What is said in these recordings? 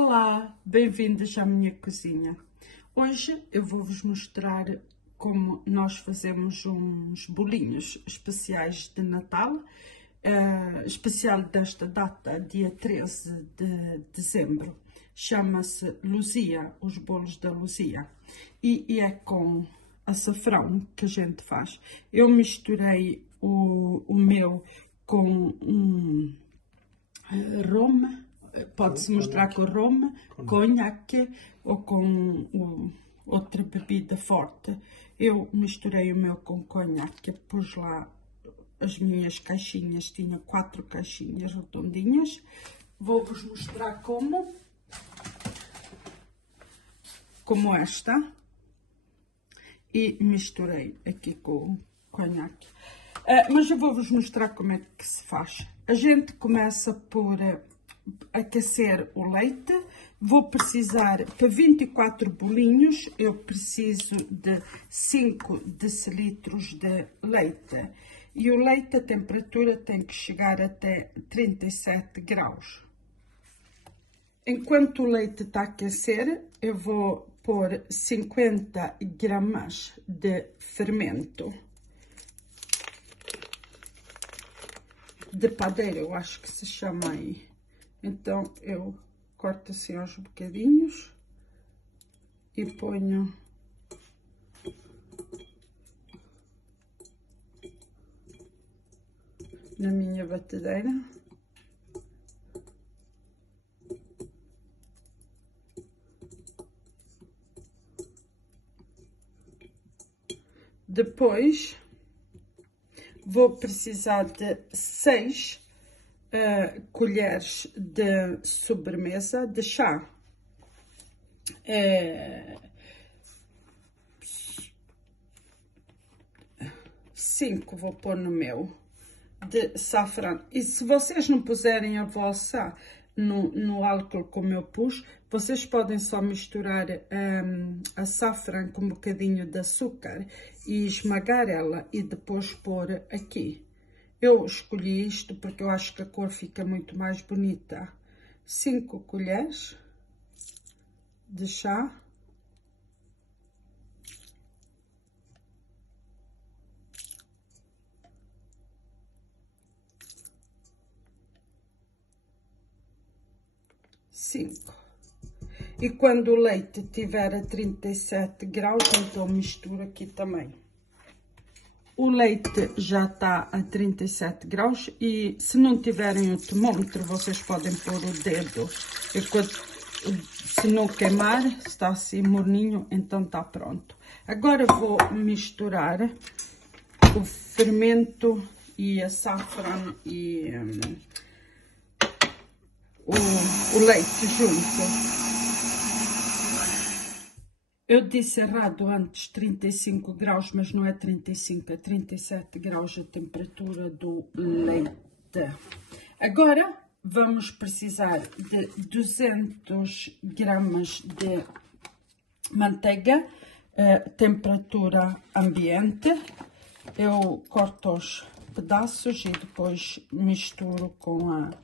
Olá, bem-vindos à minha cozinha. Hoje eu vou-vos mostrar como nós fazemos uns bolinhos especiais de Natal, especial desta data, dia 13 de dezembro. Chama-se Luzia, os bolos da Luzia, e é com açafrão que a gente faz. Eu misturei o meu com rum. Pode-se mostrar com rum, conhaque ou com outra bebida forte. Eu misturei o meu com conhaque, pus lá as minhas caixinhas, tinha 4 caixinhas redondinhas. Vou-vos mostrar como esta. E misturei aqui com o conhaque. Mas eu vou-vos mostrar como é que se faz. A gente começa por aquecer o leite. Vou precisar, para 24 bolinhos, eu preciso de 5 decilitros de leite. E o leite, a temperatura tem que chegar até 37 graus. Enquanto o leite está a aquecer, eu vou pôr 50 gramas de fermento de padeiro, eu acho que se chama aí. Então, eu corto assim aos bocadinhos e ponho na minha batedeira. Depois, vou precisar de 6 colheres de sobremesa de chá. 5 vou pôr no meu de açafrão. E se vocês não puserem a vossa no álcool como eu pus, vocês podem só misturar açafrão com um bocadinho de açúcar e esmagar ela e depois pôr aqui. Eu escolhi isto porque eu acho que a cor fica muito mais bonita. 5 colheres de chá. E quando o leite estiver a 37 graus, então misturo aqui também. O leite já está a 37 graus e se não tiverem o termômetro, vocês podem pôr o dedo. Se não queimar, está assim morninho, então está pronto. Agora vou misturar o fermento e açafrão e o leite junto. Eu disse errado antes 35 graus, mas não é 35, é 37 graus a temperatura do leite. Agora vamos precisar de 200 gramas de manteiga, temperatura ambiente. Eu corto os pedaços e depois misturo com a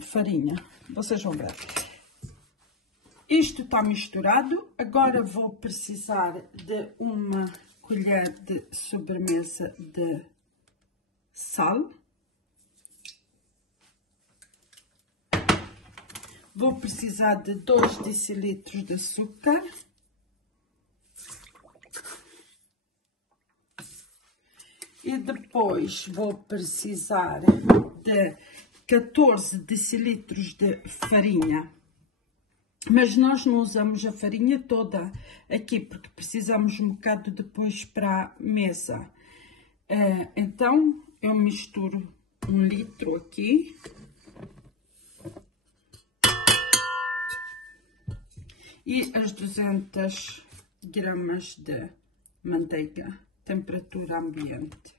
farinha. Vocês vão ver. Isto está misturado. Agora vou precisar de uma colher de sobremesa de sal. Vou precisar de 2 decilitros de açúcar. E depois vou precisar de 14 decilitros de farinha. Mas nós não usamos a farinha toda aqui, porque precisamos um bocado depois para a mesa. Então, eu misturo 1 litro aqui. E as 200 gramas de manteiga, temperatura ambiente.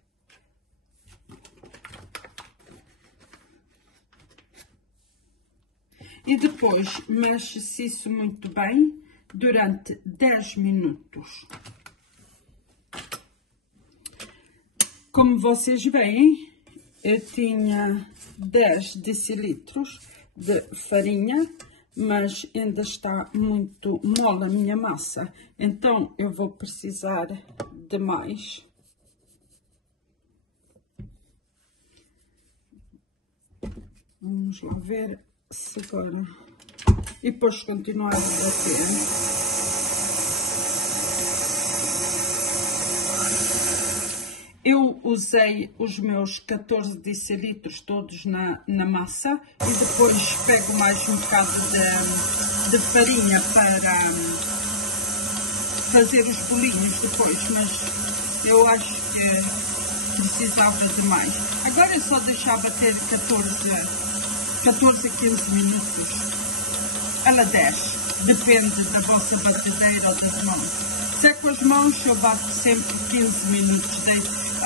E depois mexe-se isso muito bem durante 10 minutos. Como vocês veem, eu tinha 10 decilitros, de farinha, mas ainda está muito mole a minha massa, então eu vou precisar de mais. Vamos lá ver se agora... E depois continuar a bater. Eu usei os meus 14 decilitros todos na massa e depois pego mais um bocado de farinha para fazer os bolinhos depois, mas eu acho que precisava de mais. Agora é só deixar bater 14 a 15 minutos. Ela desce, depende da vossa batedeira ou das mãos. Se é com as mãos, eu bato sempre 15 minutos.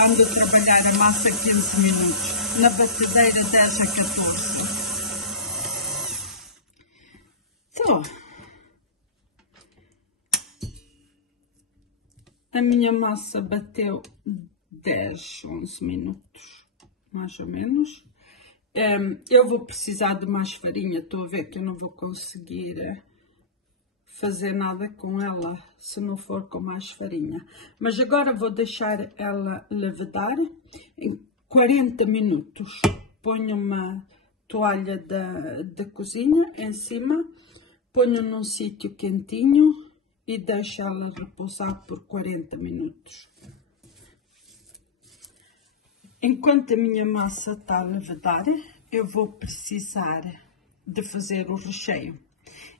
Ando a trabalhar a massa 15 minutos. Na batedeira, 10 a 14. Então, a minha massa bateu 10, 11 minutos, mais ou menos. Eu vou precisar de mais farinha, estou a ver que eu não vou conseguir fazer nada com ela se não for com mais farinha. Mas agora vou deixar ela levedar em 40 minutos. Ponho uma toalha da cozinha em cima, ponho num sítio quentinho e deixo ela repousar por 40 minutos. Enquanto a minha massa está a levedar, eu vou precisar de fazer o recheio.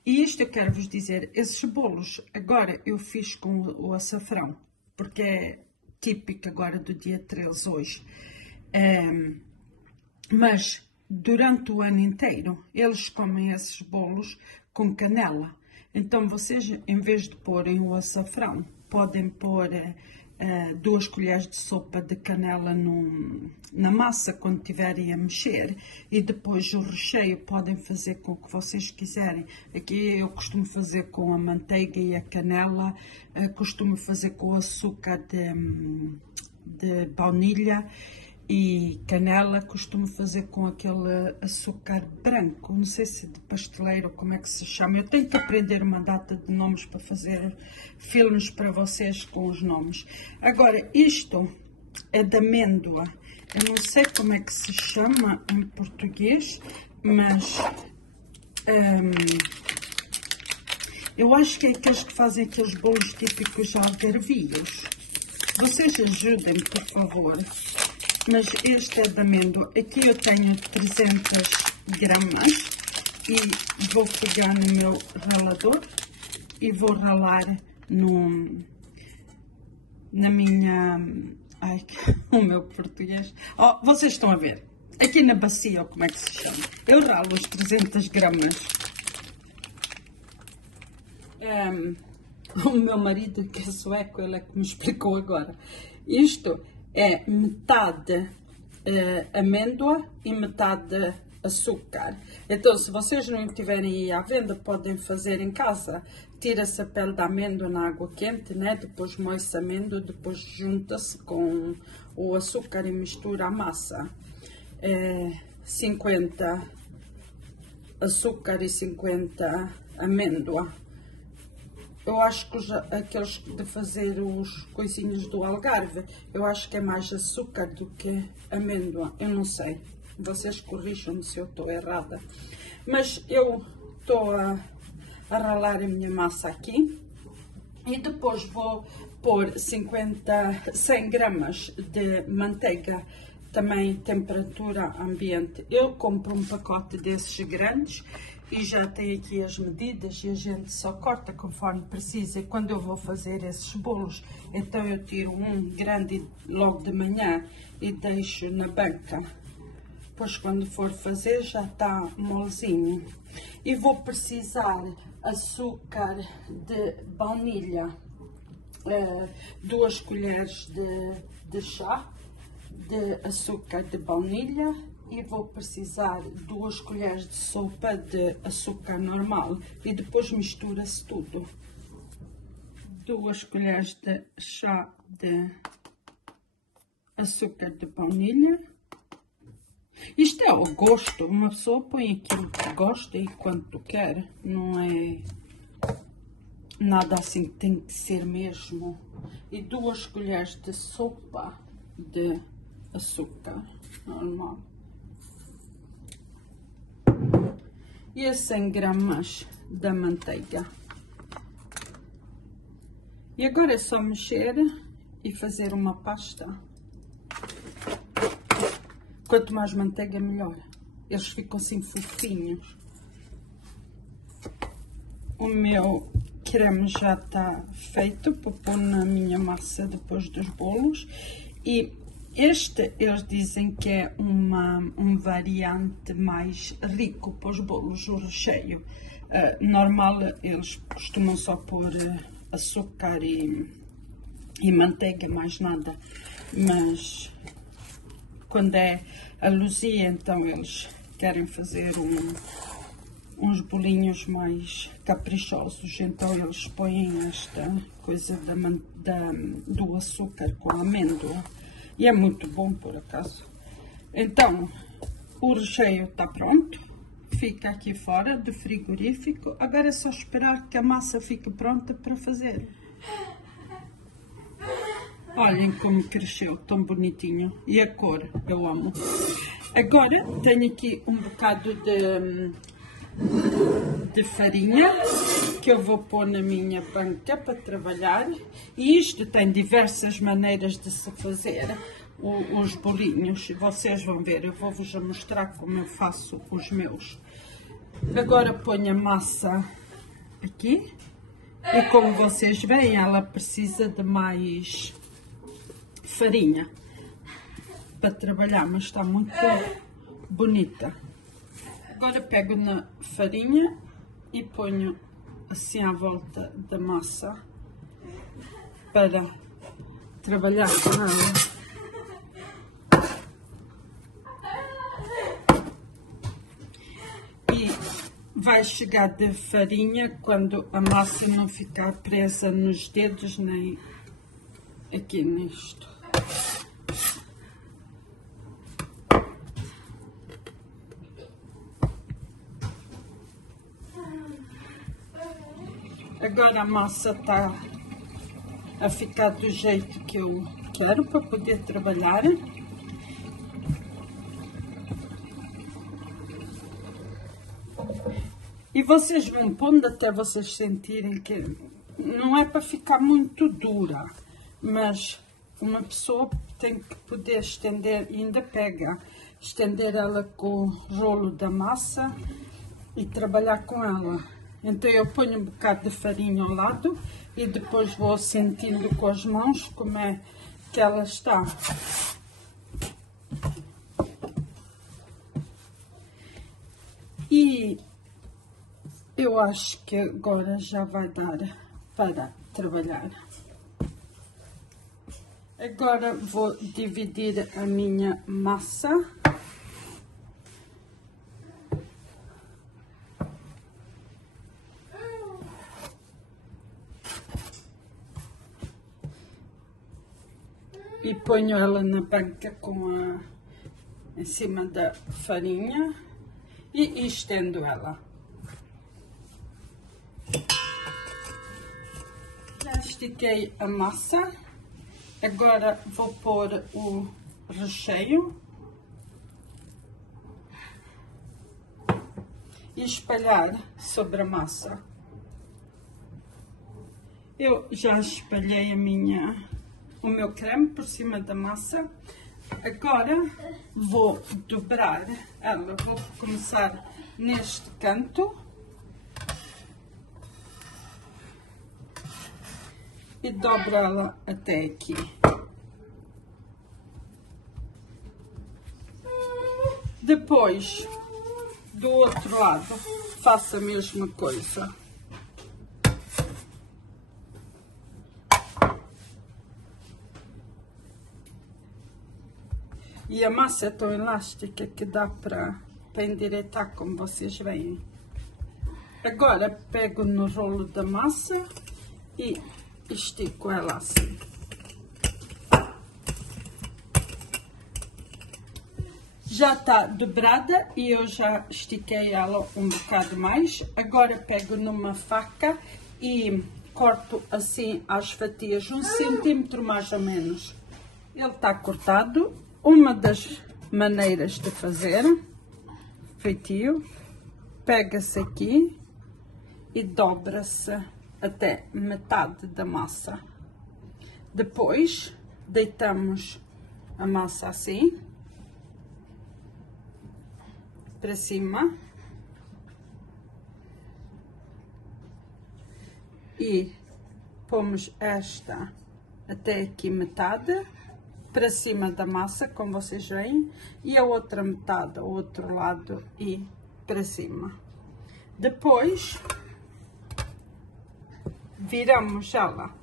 E isto eu quero vos dizer, esses bolos agora eu fiz com o açafrão, porque é típico agora do dia 13 hoje. Mas durante o ano inteiro eles comem esses bolos com canela. Então vocês, em vez de porem o açafrão, podem pôr 2 colheres de sopa de canela na massa quando estiverem a mexer, e depois o recheio podem fazer com o que vocês quiserem. Aqui eu costumo fazer com a manteiga e a canela, costumo fazer com açúcar de baunilha e canela, costumo fazer com aquele açúcar branco, não sei se de pasteleiro, como é que se chama. Eu tenho que aprender uma data de nomes para fazer filmes para vocês com os nomes. Agora, isto é de amêndoa, eu não sei como é que se chama em português, mas eu acho que é aqueles que fazem aqueles bolos típicos algarvios. Vocês ajudem, por favor. Mas este é de amêndoa. Aqui eu tenho 300 gramas e vou pegar no meu ralador e vou ralar na minha... Ai, o meu português. Oh, vocês estão a ver. Aqui na bacia, ou como é que se chama. Eu ralo os 300 gramas. O meu marido, que é sueco, ele é que me explicou agora. Isto é metade amêndoa e metade açúcar. Então, se vocês não tiverem aí à venda, podem fazer em casa. Tira-se a pele da amêndoa na água quente, né? Depois moe-se a amêndoa, depois junta-se com o açúcar e mistura a massa. 50 açúcar e 50 amêndoa. Eu acho que aqueles de fazer os coisinhos do Algarve, eu acho que é mais açúcar do que amêndoa. Eu não sei. Vocês corrijam-me se eu estou errada. Mas eu estou a ralar a minha massa aqui. E depois vou pôr 100 gramas de manteiga, também temperatura ambiente. Eu compro um pacote desses grandes e já tem aqui as medidas e a gente só corta conforme precisa. E quando eu vou fazer esses bolos, então eu tiro um grande logo de manhã e deixo na banca. Depois quando for fazer já está molezinho. E vou precisar açúcar de baunilha, 2 colheres de chá de açúcar de baunilha. E vou precisar 2 colheres de sopa de açúcar normal e depois mistura-se tudo. 2 colheres de chá de açúcar de baunilha. Isto é ao gosto, uma pessoa põe aquilo que gosta e quanto quer, não é nada assim que tem que ser mesmo. E 2 colheres de sopa de açúcar normal. E 100 gramas da manteiga. E agora é só mexer e fazer uma pasta. Quanto mais manteiga, melhor. Eles ficam assim fofinhos. O meu creme já está feito para pôr na minha massa depois dos bolos. E este, eles dizem que é um variante mais rico para os bolos, o recheio. Normal, eles costumam só pôr açúcar e manteiga, mais nada. Mas quando é a Luzia, então eles querem fazer uns bolinhos mais caprichosos, então eles põem esta coisa do açúcar com amêndoa e é muito bom, por acaso. Então o recheio está pronto, fica aqui fora do frigorífico. Agora é só esperar que a massa fique pronta para fazer. Olhem como cresceu, tão bonitinho. E a cor, eu amo. Agora tenho aqui um bocado de farinha que eu vou pôr na minha banca para trabalhar. E isto tem diversas maneiras de se fazer os bolinhos. Vocês vão ver, eu vou-vos mostrar como eu faço os meus. Agora ponho a massa aqui. E como vocês veem, ela precisa de mais farinha para trabalhar, mas está muito bonita. Agora pego na farinha e ponho assim à volta da massa para trabalhar com ela. E vai chegar de farinha quando a massa não ficar presa nos dedos nem aqui nisto. Agora a massa está a ficar do jeito que eu quero para poder trabalhar. E vocês vão pondo até vocês sentirem que não é para ficar muito dura, mas uma pessoa tem que poder estender, e ainda pega, estender ela com o rolo da massa e trabalhar com ela. Então eu ponho um bocado de farinha ao lado e depois vou sentindo com as mãos como é que ela está. E eu acho que agora já vai dar para trabalhar. Agora vou dividir a minha massa. E ponho ela na banca em cima da farinha e estendo ela. Já estiquei a massa. Agora vou pôr o recheio e espalhar sobre a massa. Eu já espalhei o meu creme por cima da massa. Agora vou dobrar ela. Vou começar neste canto e dobro ela até aqui. Depois, do outro lado, faço a mesma coisa. E a massa é tão elástica que dá para endireitar, como vocês veem. Agora pego no rolo da massa e estico ela assim. Já está dobrada e eu já estiquei ela um bocado mais. Agora pego numa faca e corto assim as fatias, 1 centímetro mais ou menos. Ele está cortado. Uma das maneiras de fazer feitio, pega-se aqui e dobra-se até metade da massa. Depois deitamos a massa assim para cima e pomos esta até aqui metade para cima da massa, como vocês veem, e a outra metade ao outro lado e para cima. Depois viramos ela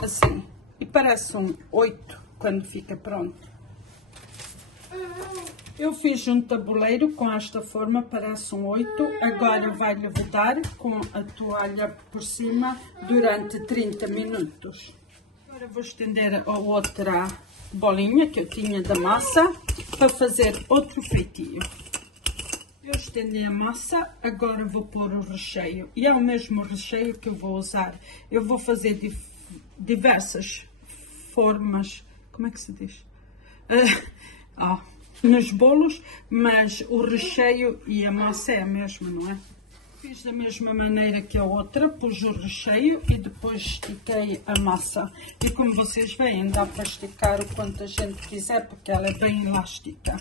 assim e parece um 8 quando fica pronto. Eu fiz um tabuleiro com esta forma, parece um 8. Agora vai levedar com a toalha por cima durante 30 minutos. Agora vou estender a outra bolinha que eu tinha da massa para fazer outro feitio. Eu estendi a massa, agora vou pôr o recheio. E é o mesmo recheio que eu vou usar. Eu vou fazer diversas formas, como é que se diz? Nos bolos, mas o recheio e a massa é a mesma, não é? Fiz da mesma maneira que a outra, pus o recheio e depois estiquei a massa. E como vocês veem, dá para esticar o quanto a gente quiser, porque ela é bem elástica.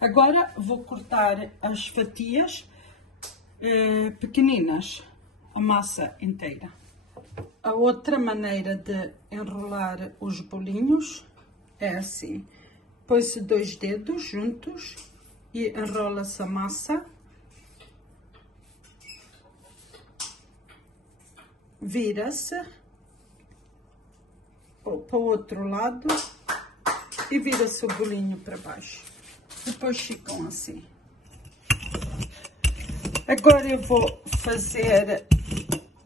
Agora vou cortar as fatias pequeninas, a massa inteira. A outra maneira de enrolar os bolinhos é assim. Põe-se 2 dedos juntos e enrola-se a massa. Vira-se para o outro lado e vira-se o bolinho para baixo. Depois ficam assim. Agora eu vou fazer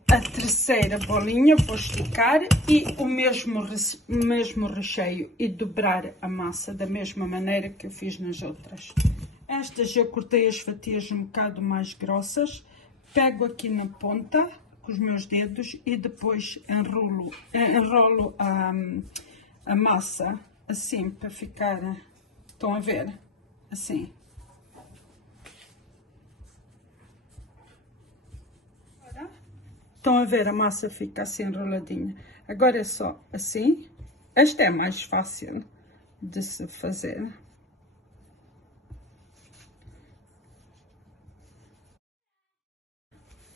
a terceira bolinha, vou esticar e o mesmo recheio e dobrar a massa da mesma maneira que eu fiz nas outras. Estas eu cortei as fatias um bocado mais grossas, pego aqui na ponta com os meus dedos e depois enrolo a massa assim para ficar, estão a ver, assim. Estão a ver, a massa fica assim enroladinha. Agora é só assim. Esta é mais fácil de se fazer.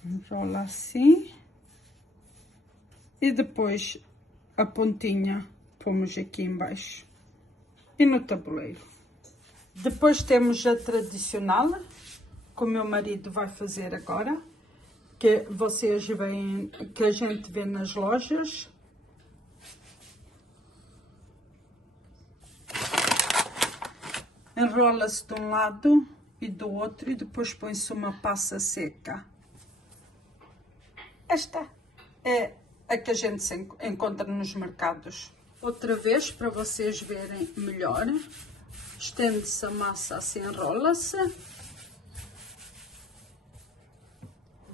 Enrola assim. E depois a pontinha pomos aqui embaixo. E no tabuleiro. Depois temos a tradicional, que o meu marido vai fazer agora. Que vocês veem, que a gente vê nas lojas. Enrola-se de um lado e do outro e depois põe-se uma passa seca. Esta é a que a gente encontra nos mercados. Outra vez, para vocês verem melhor, estende-se a massa assim, enrola-se.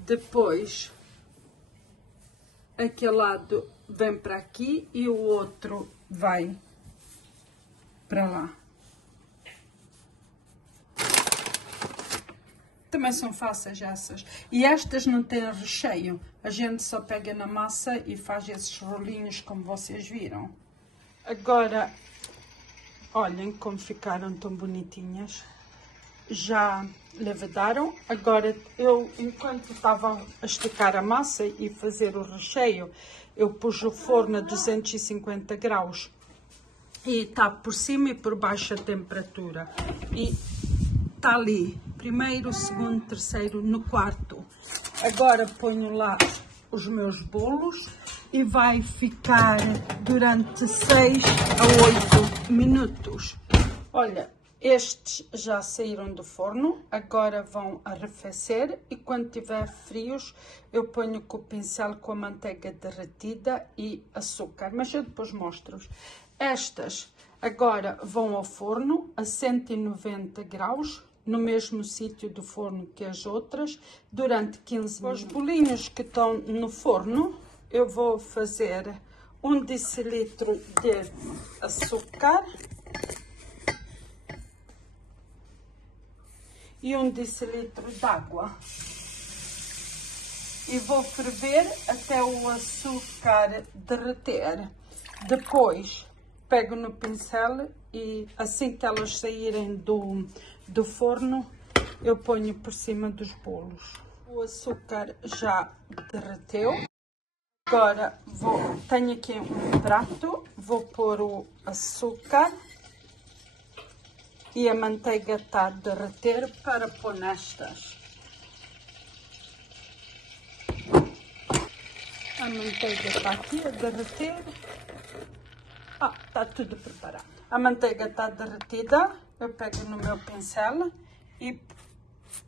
Depois, aquele lado vem para aqui e o outro vai para lá. Também são fáceis essas. E estas não têm recheio. A gente só pega na massa e faz esses rolinhos como vocês viram. Agora, olhem como ficaram tão bonitinhas. Já levedaram. Agora eu, enquanto estava a esticar a massa e fazer o recheio, eu pus o forno a 250 graus e está por cima e por baixo a temperatura e está ali, primeiro, segundo, terceiro, no quarto. Agora ponho lá os meus bolos e vai ficar durante 6 a 8 minutos. Olha, estes já saíram do forno, agora vão arrefecer e quando tiver frios eu ponho com o pincel com a manteiga derretida e açúcar, mas eu depois mostro-vos. Estas agora vão ao forno a 190 graus, no mesmo sítio do forno que as outras, durante 15 minutos. Os bolinhos que estão no forno, eu vou fazer 1 decilitro de açúcar e 1 decilitro de água. E vou ferver até o açúcar derreter. Depois pego no pincel e assim que elas saírem do forno, eu ponho por cima dos bolos. O açúcar já derreteu. Agora tenho aqui um prato, vou pôr o açúcar e a manteiga está a derreter para pôr nestas. A manteiga está aqui a derreter. Está tudo preparado. A manteiga está derretida, eu pego no meu pincel e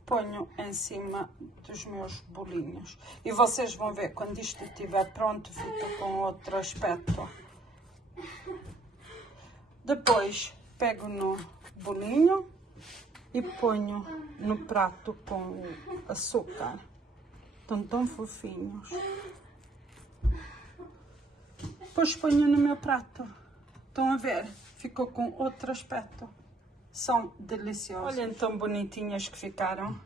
ponho em cima dos meus bolinhos. E vocês vão ver, quando isto estiver pronto, fica com outro aspecto. Depois, pego no bolinho e ponho no prato com o açúcar. Estão tão fofinhos. Depois ponho no meu prato. Estão a ver? Ficou com outro aspecto. São deliciosos. Olhem tão bonitinhas que ficaram.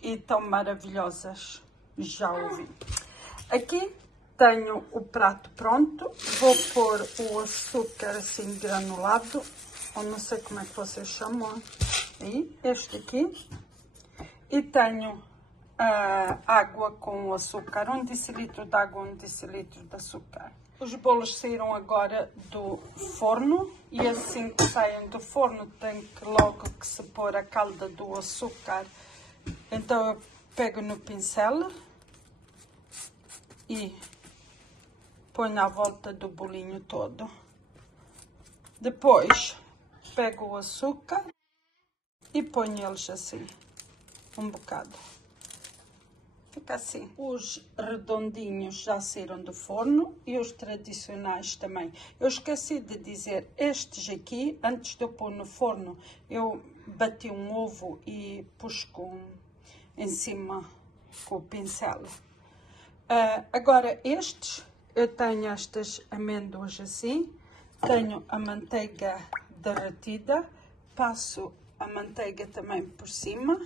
E tão maravilhosas. Já ouvi. Aqui tenho o prato pronto. Vou pôr o açúcar assim granulado. Ou não sei como é que vocês chamam. Aí, este aqui. E tenho a água com o açúcar. 1 decilitro de água, 1 decilitro de açúcar. Os bolos saíram agora do forno e assim que saem do forno tem que logo que se pôr a calda do açúcar. Então eu pego no pincel e ponho à volta do bolinho todo. Depois pego o açúcar e ponho eles assim, um bocado. Fica assim. Os redondinhos já saíram do forno e os tradicionais também. Eu esqueci de dizer, estes aqui, antes de eu pôr no forno, eu bati um ovo e pus em cima com o pincel. Agora estes, eu tenho estas amêndoas assim, tenho a manteiga derretida, passo a manteiga também por cima.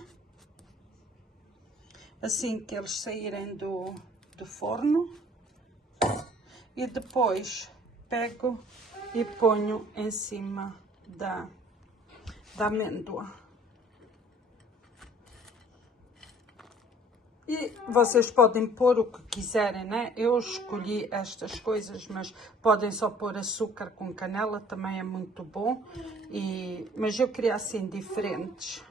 Assim que eles saírem do forno. E depois pego e ponho em cima da amêndoa. E vocês podem pôr o que quiserem, né? Eu escolhi estas coisas, mas podem só pôr açúcar com canela, também é muito bom. Mas eu queria assim diferentes.